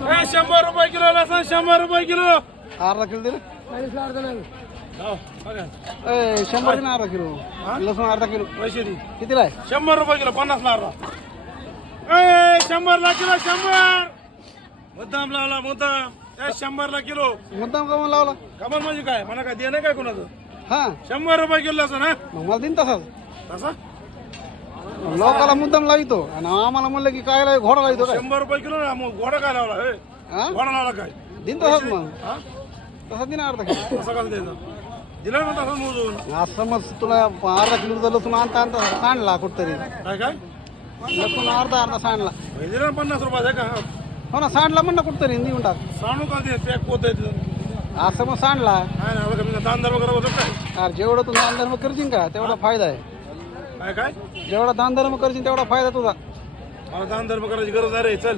100 रुपये किलो लसूण 100 रुपये किलो अर्धा किलो दिले हो, बघा. 100 दे ना अर्धा किलो लसूण अर्धा किलो पैसे दे कितीला आहे 100 रुपये किलो 50 ला अर्धा 100 ला किलो 100 मुद्दाम लावला मुद्दाम 100 ला किलो मुद्दाम का म्हणून लावला कमल म्हणजे काय मला काय देणं काय कोणाचं हा 100 रुपये किलो लसूण हा मग मला दिन तसाच तसा लोकाला मुद्दाम लावितो आणि आम्हाला म्हणलं की काय घोडा लावितो काय 100 रुपये किलो ना मग घोडा काय लावला हे हा घोडा लावला काय दिन तसाच मग हा तसा दिन अर्धा किलो तसा कसं द्यायचं दिला ना तसं मोजून आज समज तुला अर्धा किलो लसूण आणता आणता सांडला कुठतरी काय काय लसूण अर्धा सांडला हे दिला ना 50 रुपयाचा का हो ना सांडला म्हण ना कुठतरी देऊन टाक सांडू का ते पॅक पोत आहे तिथं आज समज सांडला काय ना बघा मी दान धर्म करत होतो काय अरे जेवढं तू दान धर्म करशील का तेवढा फायदा आहे काय काय जेवढा दान धर्म करशील तेवढा फायदा तुझा मला दान धर्म करायची गरज नाही रे चल